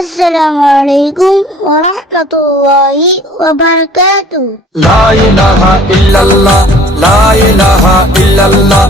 আসসালামু আলাইকুম ওয়া রাহমাতুল্লাহি ওয়া বারাকাতুহু লা ইলাহা ইল্লাল্লাহ লা ইলাহা ইল্লাল্লাহ